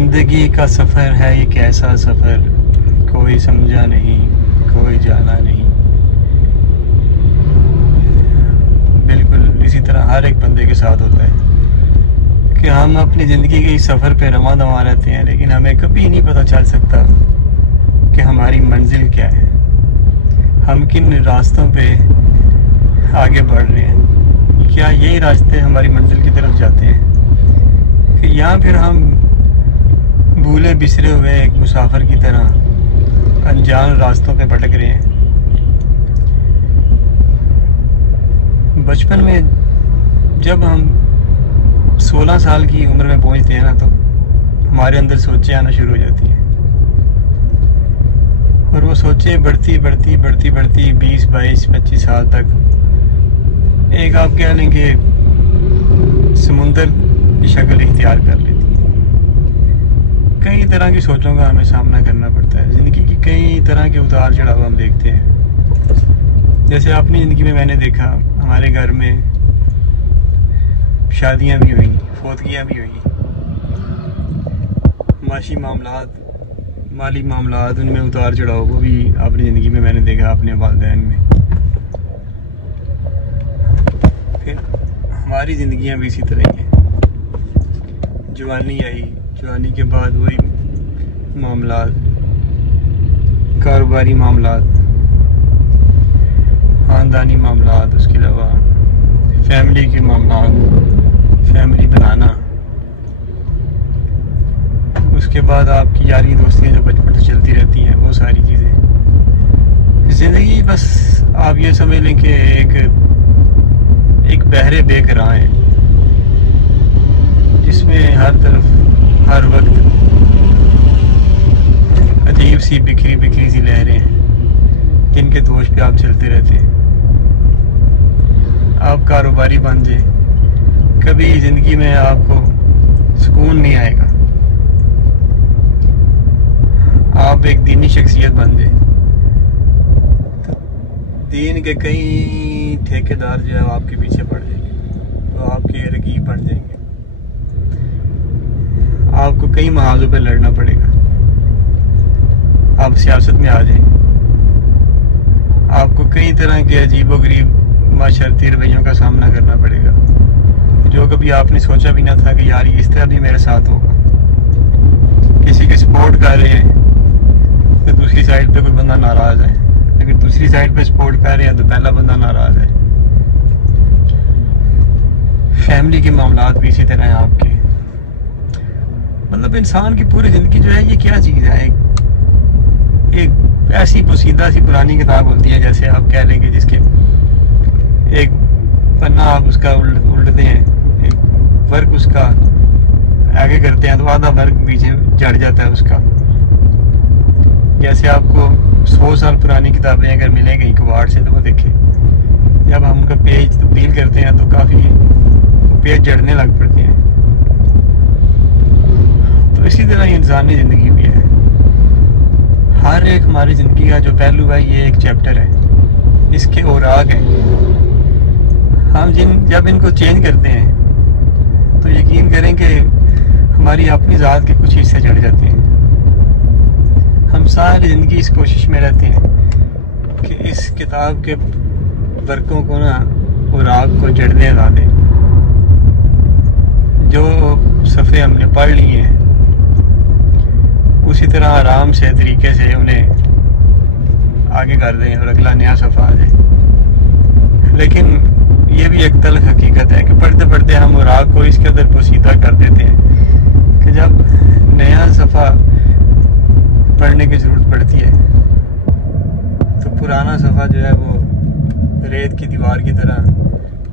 जिंदगी का सफ़र है ये कैसा सफ़र, कोई समझा नहीं कोई जाना नहीं। बिल्कुल इसी तरह हर एक बंदे के साथ होता है कि हम अपनी ज़िंदगी के इस सफ़र पे रवां दवां रहते हैं, लेकिन हमें कभी नहीं पता चल सकता कि हमारी मंजिल क्या है, हम किन रास्तों पे आगे बढ़ रहे हैं। क्या यही रास्ते हमारी मंजिल की तरफ जाते हैं कि या फिर हम भूले बिसरे हुए एक मुसाफिर की तरह अनजान रास्तों पे भटक रहे हैं। बचपन में जब हम 16 साल की उम्र में पहुंचते हैं ना, तो हमारे अंदर सोचें आना शुरू हो जाती हैं और वो सोचें बढ़ती बढ़ती बढ़ती बढ़ती 20, 22, 25 साल तक एक आप कह लेंगे समुंदर की शक्ल इख्तियार कर लेती है। कई तरह की सोचों का हमें सामना करना पड़ता है। ज़िंदगी की कई तरह के उतार चढ़ाव हम देखते हैं। जैसे अपनी ज़िंदगी में मैंने देखा, हमारे घर में शादियां भी हुई, फौतगियाँ भी हुई, माशी मामलात, माली मामलात, उनमें उतार चढ़ाव को भी अपनी ज़िंदगी में मैंने देखा, अपने वालिदैन में। फिर हमारी ज़िंदगियां भी इसी तरह ही हैं। जवानी आई, जवानी के बाद वही मामलात, कारोबारी मामलात, ख़ानदानी मामलात, उसके अलावा फैमिली के मामलात, फैमिली बनाना, उसके बाद आपकी यारी दोस्तियाँ जो बचपन से चलती रहती हैं, वो सारी चीज़ें। ज़िंदगी बस आप ये समझ लें कि एक बहरे बेकरार है जिसमें हर तरफ हर वक्त अजीब सी बिखरी बिखरी सी लहरें हैं जिनके दोष पे आप चलते रहते हैं। आप कारोबारी बन जाए, कभी ज़िंदगी में आपको सुकून नहीं आएगा। आप एक दीनी शख्सियत बन जाए तो दीन के कई ठेकेदार जो है आपके पीछे पड़ जाएंगे, तो आपके रकीब बन जाएंगे। आपको कई महाजों पे लड़ना पड़ेगा। आप सियासत में आ जाएं, आपको कई तरह के अजीबोगरीब माशरती रवैयों का सामना करना पड़ेगा जो कभी आपने सोचा भी ना था कि यार इस तरह भी मेरे साथ होगा। किसी के सपोर्ट कर रहे हैं तो दूसरी साइड पे कोई बंदा नाराज है, लेकिन दूसरी साइड पे सपोर्ट कर रहे हैं तो पहला बंदा नाराज है। फैमिली के मामलात भी इसी तरह हैं आपके। मतलब इंसान की पूरी ज़िंदगी जो है ये क्या चीज़ है, एक ऐसी पोसीदा सी पुरानी किताब होती है, जैसे आप कह लेंगे जिसके एक पन्ना आप उसका उल्टते हैं, एक वर्क उसका आगे करते हैं तो आधा वर्क पीछे चढ़ जाता है उसका। जैसे आपको 100 साल पुरानी किताबें अगर मिलेंगी कबाड़ से तो वो देखें, जब हम उनका पेज तब्दील करते हैं तो काफ़ी पेज जड़ने लग पड़ते हैं। तो इसी तरह ही इंसानी ज़िंदगी भी है। हर एक हमारी ज़िंदगी का जो पहलू है ये एक चैप्टर है, इसके औराक हैं। हम जब इनको चेंज करते हैं तो यकीन करें कि हमारी अपनी ज़ात के कुछ हिस्से चढ़ जाते हैं। हम सारी ज़िंदगी इस कोशिश में रहते हैं कि इस किताब के वर्कों को ना औराक को जड़ने ला दें। जो सफ़े हमने पढ़ लिए हैं उसी तरह आराम से तरीके से उन्हें आगे कर दें और अगला नया सफ़ा आ जाए। लेकिन ये भी एक तल्ख हकीकत है कि पढ़ते पढ़ते हम औराक को इसके अंदर पोसीदा कर देते हैं कि जब नया सफ़ा पढ़ने की ज़रूरत पड़ती है तो पुराना सफ़ा जो है वो रेत की दीवार की तरह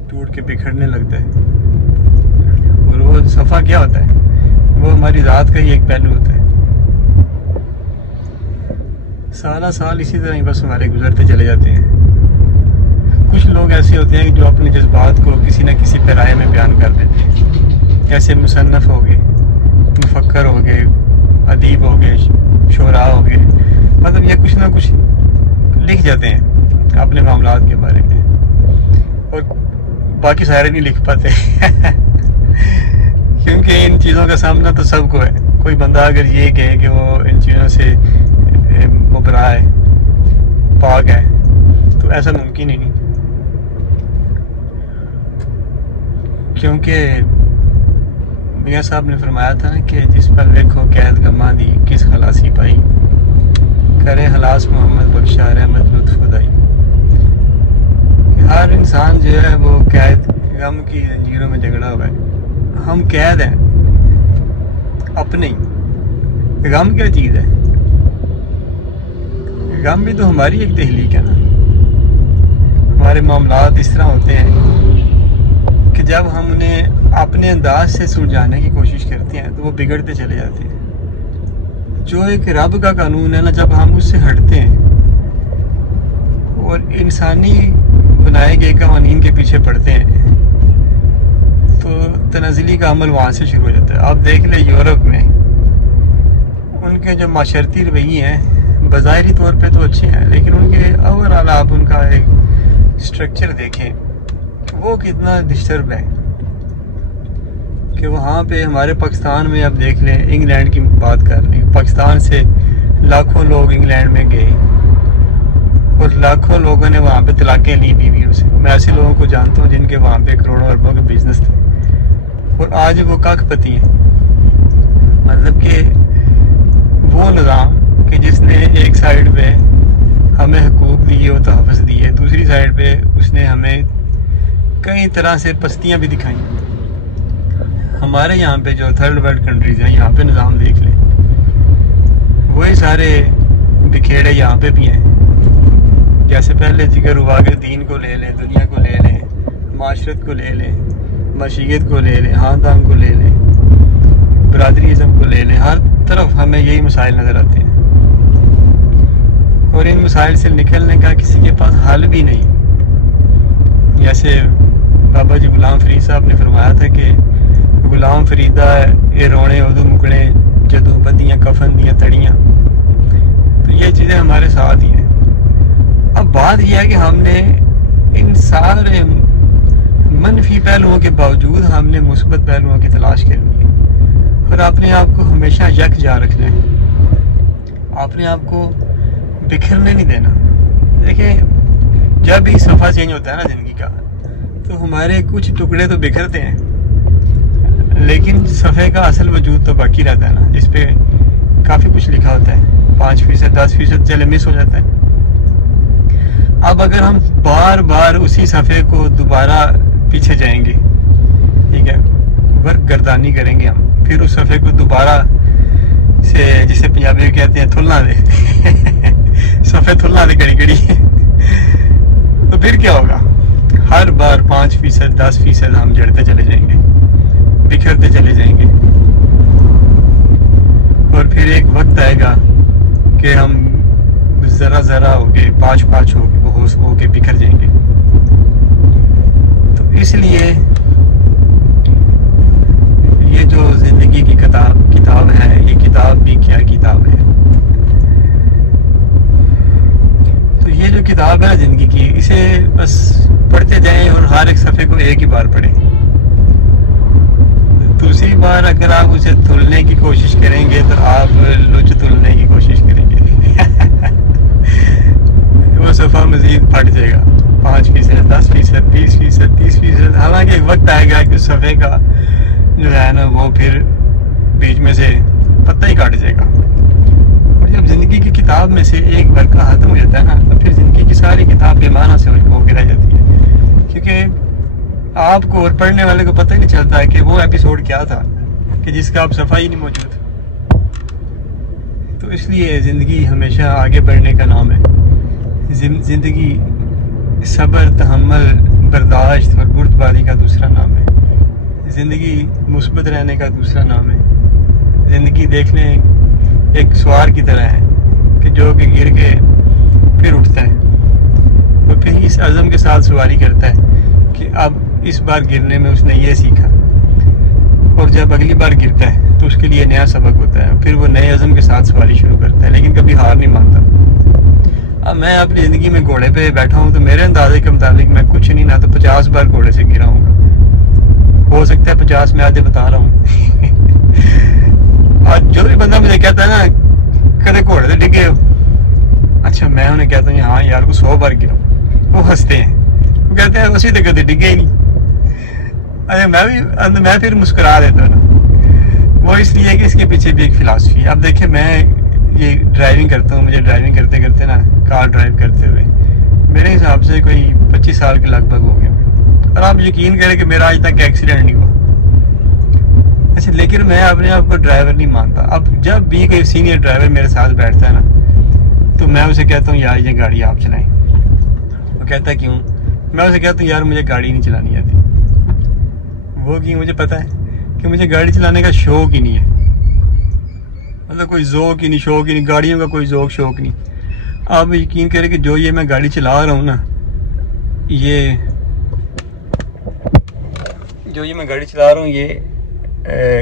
टूट के बिखरने लगता है। और वो सफ़ा क्या होता है, वो हमारी ज़ात का ही एक पहलू होता है। साला साल इसी तरह ही बस हमारे गुजरते चले जाते हैं। कुछ लोग ऐसे होते हैं जो अपने जज्बात को किसी न किसी पैराए में बयान कर देते हैं, जैसे मुसन्नफ़ हो गए, मुफक्कर हो गए, अदीब हो गए, शोरा हो गए। मतलब ये कुछ ना कुछ लिख जाते हैं अपने मामलात के बारे में और बाकी सारे नहीं लिख पाते क्योंकि इन चीज़ों का सामना तो सबको है। कोई बंदा अगर ये कहे कि वो इन चीज़ों से मुबरा है, पाक है, तो ऐसा मुमकिन ही नहीं। क्योंकि मियाँ साहब ने फरमाया था ना कि जिस पर देखो कैद गमा दी किस खलासी पाई, करे हलास मोहम्मद बख्शा रहमत लुत्फ खुदाई। हर इंसान जो है वो कैद गम की जंजीरों में झगड़ा हुआ है। हम कैद हैं अपने ही। गम क्या चीज़ है? गम भी तो हमारी एक तहलीक है ना। हमारे मामलात इस तरह होते हैं कि जब हम उन्हें अपने अंदाज से सुलझाने की कोशिश करते हैं तो वो बिगड़ते चले जाते हैं। जो एक रब का कानून है ना, जब हम उससे हटते हैं और इंसानी बनाए गए कवानीन के पीछे पड़ते हैं तो तनाज़ुली का अमल वहाँ से शुरू हो जाता है। आप देख लें यूरोप में उनके जो माशरती रवैये हैं बज़ाहिरी तौर पे तो अच्छे हैं, लेकिन उनके ओवरऑल आप उनका एक स्ट्रक्चर देखें वो कितना डिस्टर्ब है। कि वहाँ पे हमारे पाकिस्तान में आप देख लें, इंग्लैंड की बात कर रहे हैं, पाकिस्तान से लाखों लोग इंग्लैंड में गए और लाखों लोगों ने वहाँ पे तलाक़ें ली बीवियों से। मैं ऐसे लोगों को जानता हूँ जिनके वहाँ पे करोड़ों अरबों के बिजनेस थे और आज वो कखपति हैं। मतलब कि वो निज़ाम कि जिसने एक साइड पे हमें हुकूक दिए और तहफ़्फ़ुज़ दिए, दूसरी साइड पे उसने हमें कई तरह से पस्तियाँ भी दिखाई। हमारे यहाँ पे जो थर्ड वर्ल्ड कंट्रीज़ हैं यहाँ पे निज़ाम देख लें, वही सारे बिखेड़े यहाँ पे भी हैं। जैसे पहले जिक्र हुआ कि दीन को ले लें, दुनिया को ले लें, माशरत को ले लें, मशीयत को ले लें, ख़ानदान को ले लें, बरादरीज़म को ले लें, हर तरफ हमें यही मसाइल नज़र आते हैं और इन मसाइल से निकलने का किसी के पास हल भी नहीं। जैसे बाबा जी गुलाम फरीद साहब ने फरमाया था कि गुलाम फरीदा ये रोने उदू मुकड़े जदू बदियाँ कफन दियाँ तड़ियाँ, तो ये चीज़ें हमारे साथ ही हैं। अब बात यह है कि हमने इन सारे मनफी पहलुओं के बावजूद हमने मुस्बत पहलुओं की तलाश करनी है और अपने आप को हमेशा यकजा रखना है, अपने आप को बिखरने नहीं देना। देखिए जब भी सफ़ा चेंज होता है ना ज़िंदगी का, तो हमारे कुछ टुकड़े तो बिखरते हैं लेकिन सफ़े का असल वजूद तो बाकी रहता है ना, जिस पे काफ़ी कुछ लिखा होता है। 5%, 10% चले मिस हो जाता है। अब अगर हम बार बार उसी सफ़े को दोबारा पीछे जाएंगे, ठीक है, वर्क गर्दानी करेंगे हम, फिर उस सफ़े को दोबारा से, जिसे पंजाबी में कहते हैं थुलना दे सफ़े थुलना दे कड़ी कड़ी तो फिर क्या होगा? हर बार 5%, 10% हम जड़ते चले जाएंगे, बिखरते चले जाएंगे और फिर एक वक्त आएगा कि हम ज़रा ज़रा होके, पाँच होके बिखर जाएंगे। तो इसलिए ये जो ज़िंदगी की किताब है, ये किताब भी क्या किताब है। तो ये जो किताब है ज़िंदगी की, इसे बस पढ़ते जाएं और हर एक सफ़े को एक ही बार पढ़ें। दूसरी बार अगर आप उसे तुलने की कोशिश करेंगे तो आप लुच तुलने की कोशिश करेंगे वो सफ़ा मज़ीद फट जाएगा। 5%, 10%, 20%, 30%। हालांकि एक वक्त आएगा कि उस सफ़े का जो है ना वो फिर बीच में से पत्ता ही काट जाएगा। और जब ज़िंदगी की किताब में से एक वर्का ख़त्म हो जाता है ना, तो फिर ज़िंदगी की सारी किताब बेमाना से होकर रह जाती है। क्योंकि आपको और पढ़ने वाले को पता ही नहीं चलता है कि वो एपिसोड क्या था कि जिसका अब सफाई ही नहीं मौजूद। तो इसलिए ज़िंदगी हमेशा आगे बढ़ने का नाम है। ज़िंदगी सब्र, तहम्मुल, बर्दाश्त और बुर्दबारी का दूसरा नाम है। ज़िंदगी मुस्बत रहने का दूसरा नाम है। ज़िंदगी देख लें एक सवार की तरह है कि जो कि गिर के फिर उठता है और फिर इस अज़म के साथ सवारी करता है कि अब इस बार गिरने में उसने ये सीखा, और जब अगली बार गिरता है तो उसके लिए नया सबक होता है। फिर वो नए अज़म के साथ सवारी शुरू करता है, लेकिन कभी हार नहीं मानता। अब मैं अपनी ज़िंदगी में घोड़े पे बैठा हूँ तो मेरे अंदाजे के मुताबिक मैं कुछ नहीं ना तो 50 बार घोड़े से गिरा हूँगा हो सकता है 50 में आधे बता रहा हूँ। और जो भी बंदा मुझे कहता है ना कदे घोड़े से डिगे हो, अच्छा मैं उन्हें कहता हूँ हाँ यार वो 100 बार गिरा, वो हंसते हैं, वो कहते हैं उसी तो कदे डिगे ही नहीं। अरे मैं फिर मुस्कुरा देता हूँ ना, वो इसलिए कि इसके पीछे भी एक फिलॉसफी है। अब देखिए मैं ये ड्राइविंग करता हूँ, मुझे ड्राइविंग करते करते ना कार ड्राइव करते हुए मेरे हिसाब से कोई 25 साल के लगभग हो गए, और आप यकीन करें कि मेरा आज तक एक्सीडेंट नहीं हुआ। अच्छा, लेकिन मैं अपने आप को ड्राइवर नहीं मानता। अब जब भी कोई सीनियर ड्राइवर मेरे साथ बैठता है ना, तो मैं उसे कहता हूँ यार ये गाड़ी आप चलाएं। वो कहता है क्यों? मैं उसे कहता हूँ यार मुझे गाड़ी नहीं चलानी आती। वो क्यों? मुझे पता है कि मुझे गाड़ी चलाने का शौक ही नहीं है, मतलब कोई ज़ौक ही नहीं, शौक ही नहीं, गाड़ियों का कोई ज़ौक शौक नहीं। आप यकीन करें कि जो ये मैं गाड़ी चला रहा हूँ ना, ये जो ये मैं गाड़ी चला रहा हूँ ये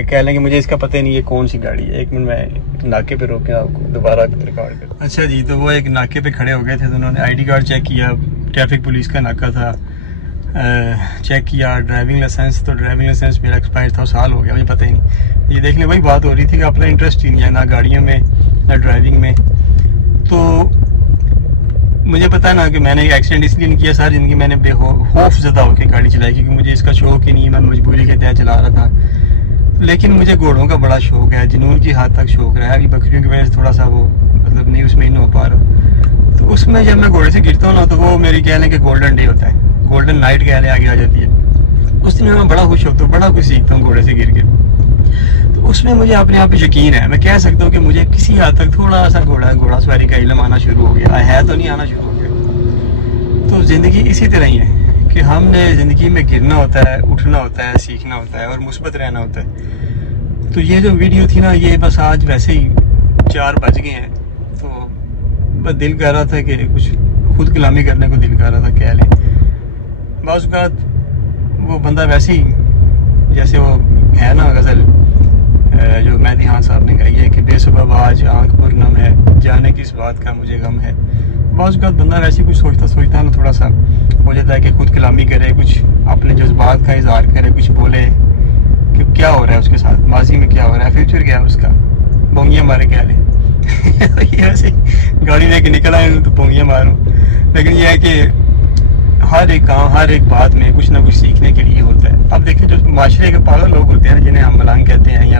कह लें कि मुझे इसका पता ही नहीं है कौन सी गाड़ी है। एक मिनट मैं नाके पे रोक के आपको दोबारा रिकॉर्ड कर। अच्छा जी, तो वो एक नाके पे खड़े हो गए थे, तो उन्होंने आईडी कार्ड चेक किया, ट्रैफिक पुलिस का नाका था, चेक किया ड्राइविंग लाइसेंस, तो ड्राइविंग लाइसेंस मेरा एक्सपायर था, साल हो गया, मुझे पता ही नहीं। ये देखने वही बात हो रही थी कि अपना इंटरेस्ट ही नहीं है ना गाड़ियों में ना ड्राइविंग में। तो मुझे पता है ना कि मैंने एक्सीडेंट इसलिए नहीं किया, सारी ज़िंदगी मैंने बेखौफ ज़्यादा होकर गाड़ी चलाई, क्योंकि मुझे इसका शौक ही नहीं, मैं मजबूरी के तहत चला रहा था। लेकिन मुझे घोड़ों का बड़ा शौक है, जुनून की हद तक शौक रहा है। अभी बकरियों की वजह से थोड़ा सा वो मतलब नहीं उसमें नहीं हो पा रहा। तो उसमें जब मैं घोड़े से गिरता हूँ ना, तो वो मेरी कह लें कि गोल्डन डे होता है, गोल्डन नाइट कह लें आगे आ जाती है। उस दिन मैं बड़ा खुश होता हूँ, बड़ा कुछ सीखता हूँ घोड़े से गिर के। तो उसमें मुझे अपने आप पे यकीन है, मैं कह सकता हूँ कि मुझे किसी हद तक थोड़ा सा घोड़ा सवारी का इल्म आना शुरू हो गया है, तो नहीं आना शुरू हो गया। तो ज़िंदगी इसी तरह ही है कि हमने ज़िंदगी में गिरना होता है, उठना होता है, सीखना होता है और मुस्बत रहना होता है। तो ये जो वीडियो थी ना, ये बस आज वैसे ही 4 बज गए हैं, तो बस दिल कर रहा था कि कुछ खुद कलामी करने को दिल कर रहा था, कह लें। बाज़ औक़ात वो बंदा वैसे ही जैसे वो है ना गज़ल जो मेहदी खान साहब ने गाई है कि बेसबब आज आंख पुरनम है, जाने किस बात का मुझे गम है। बाज़ औक़ात बंदा वैसे कुछ सोचता ना, थोड़ा सा हो जाता है कि खुद कलामी करे, कुछ अपने जज्बात का इजहार करे, कुछ बोले कि क्या हो रहा है उसके साथ, माजी में क्या हो रहा है, फ्यूचर क्या है उसका, बोंगियाँ मारे कह लें। ये वैसे गाड़ी लेके निकल आए तो बोंगियाँ मारूँ, लेकिन यह है कि हर एक काम, हर एक बात में कुछ ना कुछ सीखने के लिए होता है। अब देखिए जो माशरे के पागल लोग होते हैं, जिन्हें हम मलांग कहते हैं, या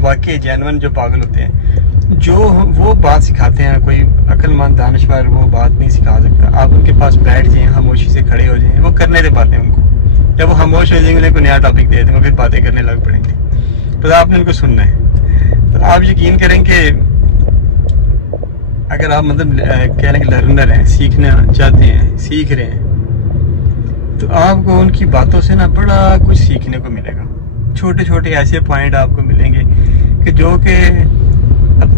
वाकई जेन्युइन जो पागल होते हैं, जो वो बात सिखाते हैं, कोई अक्लमंद दानिशवर वो बात नहीं सिखा सकता। आप उनके पास बैठ जाएं, खामोशी से खड़े हो जाएं, वो करने दे बातें उनको। जब वो खामोश हो जाएंगे, उन्हें नया टॉपिक दे देंगे, फिर बातें करने लग पड़ेंगे, तो आपने उनको सुनना है। तो आप यकीन करें कि अगर आप मतलब कह लें कि लर्नर हैं, सीखना चाहते हैं, सीख रहे हैं, तो आपको उनकी बातों से ना बड़ा कुछ सीखने को मिलेगा। छोटे छोटे ऐसे पॉइंट आपको मिलेंगे कि जो कि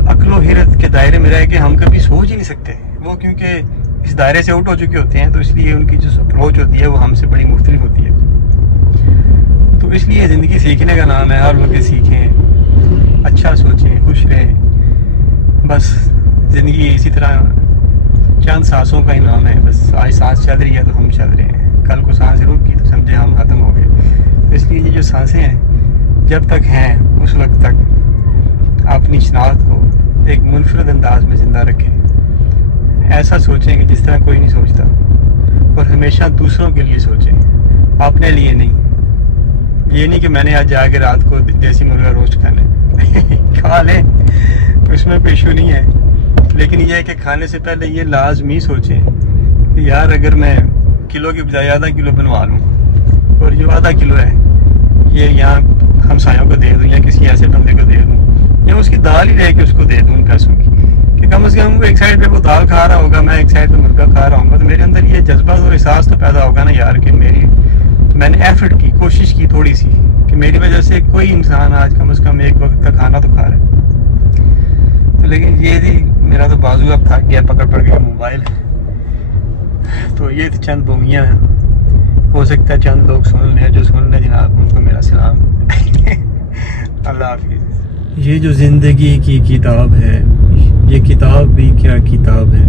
अक्लो हिरत के दायरे में रह के हम कभी सोच ही नहीं सकते। वो क्योंकि इस दायरे से आउट हो चुके होते हैं, तो इसलिए उनकी जो अप्रोच होती है वो हमसे बड़ी मुख्तलिफ होती है। तो इसलिए ज़िंदगी सीखने का नाम है, हर वक्त सीखें, अच्छा सोचें, खुश रहें। बस ज़िंदगी इसी तरह चंद सांसों का ही नाम है। बस आज सांस चल रही है तो हम चल रहे हैं, कल को सांस रुकी तो समझे हम ख़त्म हो गए। तो इसलिए ये जो सांसें हैं जब तक हैं उस वक्त तक अपनी शनाख्त को एक मुनफरद अंदाज में ज़िंदा रखें। ऐसा सोचें कि जिस तरह कोई नहीं सोचता, और हमेशा दूसरों के लिए सोचें, अपने लिए नहीं। ये नहीं कि मैंने आज जाके रात को देसी मुर्गा रोस्ट खाना है खा लें, उसमें कोई इशू नहीं है। लेकिन यह है कि खाने से पहले ये लाजमी सोचें कि यार अगर मैं किलो की बजाय आधा किलो बनवा लूँ, और जो आधा किलो है ये यहाँ हमसायों को दे दूँ, या किसी ऐसे बंदे को दे दूँ, या उसकी दाल ही रह के उसको दे दूँ उन पैसों की, कि कम से कम वो एक साइड पे वो दाल खा रहा होगा, मैं एक साइड पे मुर्गा खा रहा हूँ, तो मेरे अंदर ये जज्बा और एहसास तो पैदा होगा ना यार कि मैंने एफर्ट की, कोशिश की थोड़ी सी, कि मेरी वजह से कोई इंसान आज कम से कम एक वक्त का खाना तो खा रहा है। तो लेकिन ये थी, मेरा तो बाजू अब थक गया पकड़ के मोबाइल। तो ये थी चंद बोंगियाँ, हो सकता है चंद लोग सुन लें, जो सुन लें जनाब उनको मेरा सलाम। अल्लाह हाफिज़। ये जो ज़िंदगी की किताब है, ये किताब भी क्या किताब है,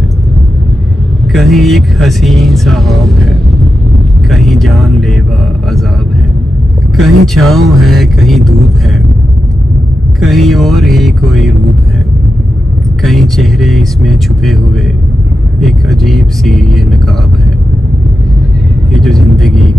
कहीं एक हसीन सा ख्वाब है, कहीं जानलेवा अजाब है, कहीं छाँव है, कहीं धूप है, कहीं और ही कोई रूप है, कई चेहरे इसमें छुपे हुए, एक अजीब सी ये नकाब है। ये जो जिंदगी